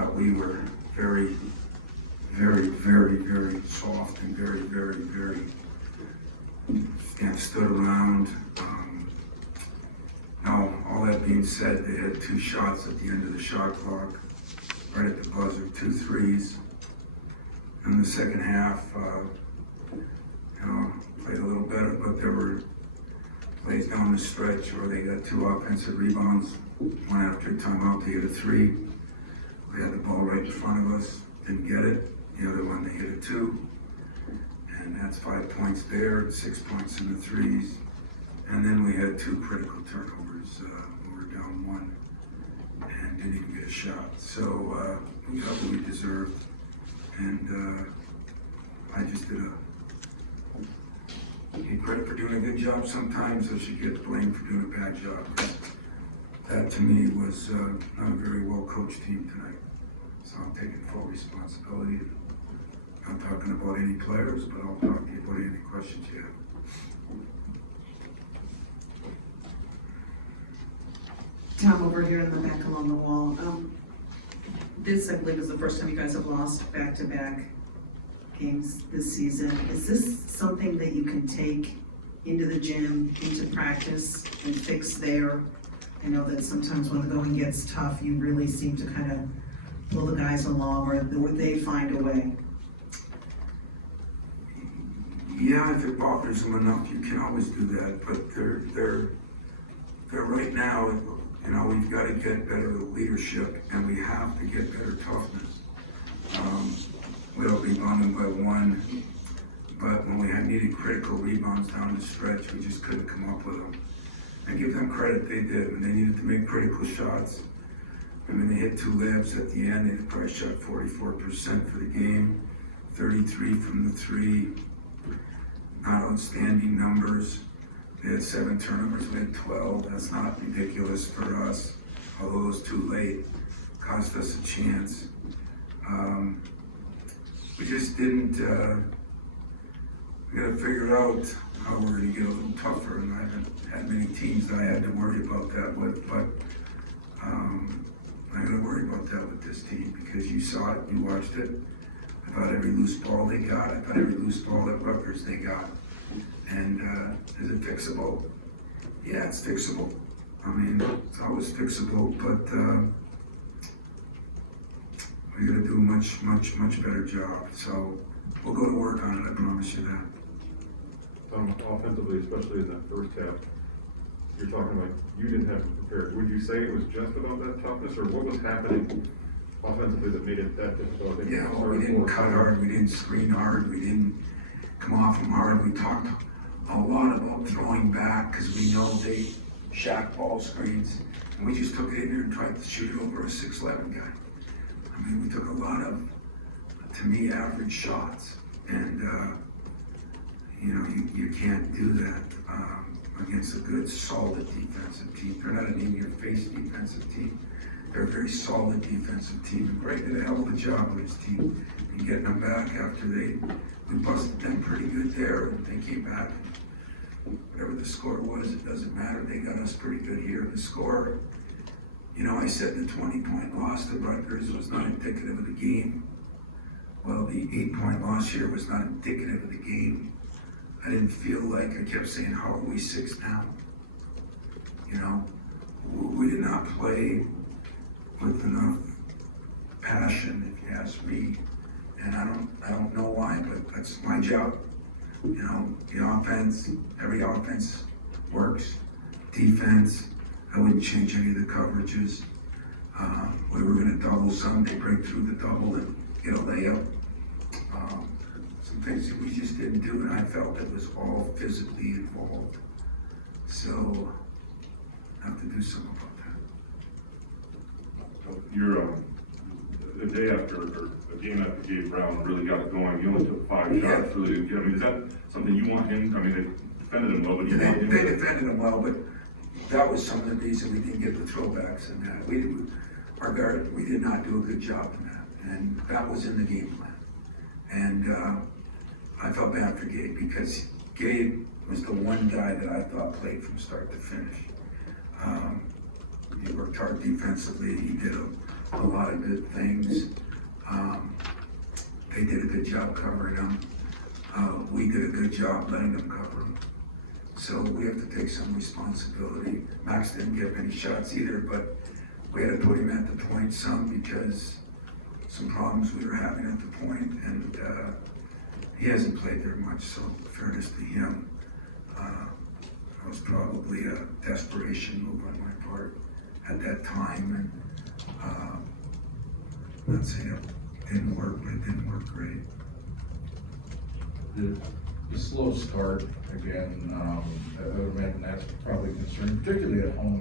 thought we were very, very soft and very stood around. Now, all that being said, they had 2 shots at the end of the shot clock, right at the buzzer, 2 threes. In the second half, played a little better, but there were plays down the stretch where they got 2 offensive rebounds. One after a timeout, they hit a 3. We had the ball right in front of us, didn't get it. The other one, they hit a 2. And that's 5 points there, 6 points in the threes. And then we had 2 critical turnovers. We were down 1 and didn't even get a shot. So we got what we deserved. And I just get credit for doing a good job sometimes. I should get blamed for doing a bad job. That to me was not a very well coached team tonight. So I'm taking full responsibility. I'm not talking about any players, but I'll talk to you about any questions you have. Tom, over here in the back along the wall. This, I believe, is the first time you guys have lost back-to-back games this season. Is this something that you can take into the gym, into practice, and fix there? I know that sometimes when the going gets tough, you really seem to kind of pull the guys along, or they find a way. Yeah, if it bothers them enough, you can always do that. But they're right now. We've got to get better leadership, and we have to get better toughness. We'll be rebounding by 1, but when we had needed critical rebounds down the stretch, we just couldn't come up with them. And give them credit, they did. When they needed to make critical shots, I mean, they hit 2 layups at the end. They probably shot 44% for the game, 33 from the 3. Not outstanding numbers. They had 7 turnovers, we had 12. That's not ridiculous for us, although those 2 late cost us a chance. We just didn't, we got to figure out how we're going to get a little tougher, and I haven't had many teams that I had to worry about that with, but I'm going to worry about that with this team because you saw it, you watched it. I thought every loose ball they got, I thought every loose ball at Rutgers they got. And is it fixable? Yeah, it's fixable. I mean, it's always fixable, but we got to do a much better job. So we'll go to work on it, I promise you that. Offensively, especially in that first half, you're talking about you didn't have it prepared. Would you say it was just about that toughness, or what was happening offensively that made it that difficult? Yeah, well, we didn't cut hard, we didn't screen hard, we didn't come off them hard. We talked a lot about throwing back because we know they shack ball screens, and we just took it in there and tried to shoot it over a 6'11" guy. I mean, we took a lot of, to me, average shots, and you can't do that against a good, solid defensive team. They're not an in-your-face defensive team. They're a very solid defensive team, and Greg did a hell of a job with his team in getting them back after we busted them pretty good there, and they came back. Whatever the score was, it doesn't matter. They got us pretty good here. The score, I said the 20-point loss to Rutgers was not indicative of the game. Well, the 8-point loss here was not indicative of the game. I didn't feel like, I kept saying, how are we 6 now? We did not play with enough passion, if you ask me. And I don't know why, but that's my job. The offense, every offense works. Defense, I wouldn't change any of the coverages. We were going to double some, they break through the double and get a layup. Some things that we just didn't do, and I felt it was all physically involved. So I have to do something about that. You're the day after, or the game after Gabe Brown really got it going, you only took 5 shots. Really, I mean, is that something you want him? I mean, they defended him well, but they defended him well, but that was some of the reason we didn't get the throwbacks in that. We did not do a good job in that, and that was in the game plan. And I felt bad for Gabe because Gabe was the one guy that I thought played from start to finish. He worked hard defensively. He did a a lot of good things. They did a good job covering them. We did a good job letting them cover them. So we have to take some responsibility. Max didn't get many shots either, but we had to put him at the point some because some problems we were having at the point, and he hasn't played there much, so in fairness to him, it was probably a desperation move on my part at that time, and I'm not saying it didn't work, but it didn't work great. The slow start, again, I would imagine that's probably concerning, particularly at home.